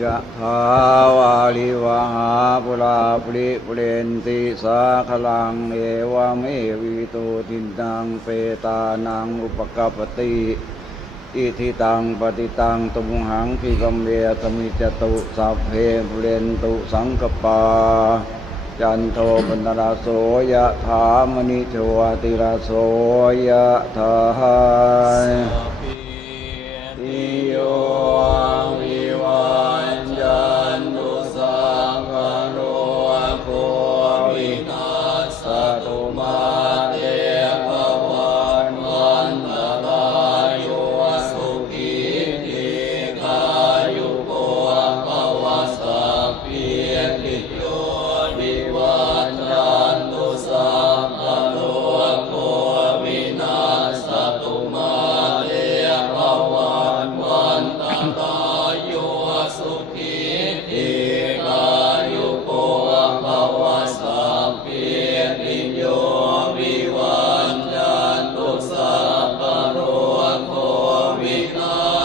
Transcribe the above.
ยะถาวาลิวหาปุราปริปเรนติสาคลังเอวะเมวิโตทินังเปตานังอุปกปติอิทิตังปฏิตังตุมหังคิกมเวสมิจตุสัพเพปุเรนตุสังกปา จันโทปนราโสยะถามณิโชติราโสยะถา